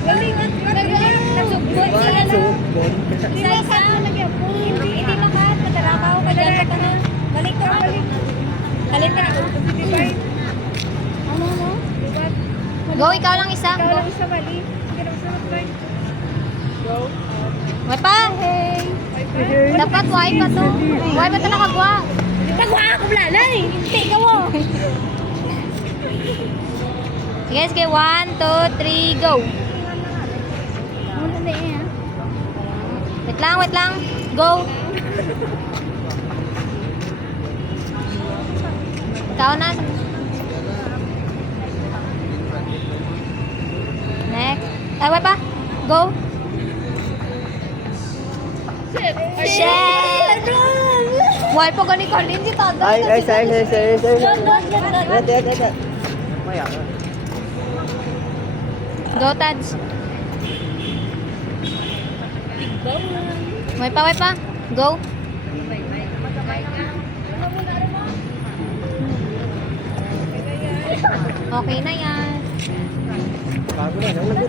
Nagsubot sila na. Isa-isa. Hindi lakat. Madarakaw ka dyan ka na. Balik ka. Alin ka. Ano? Go, ikaw lang isa. Ikaw lang isa mali. Sige na masunod ba? Go. May pa. Dapat why pa to. Why pa to nakagwa? Nagwa ako blalay. Hindi ka mo. Sige, sige. 1, 2, 3, go. Wait lang. Go. Ikaw na. Next. Ay, wait pa. Go. Shit! Why po gani Colin si Todo? Ay, sorry. Go, Tads. Wait pa. Go. Okay na yan. Bago na,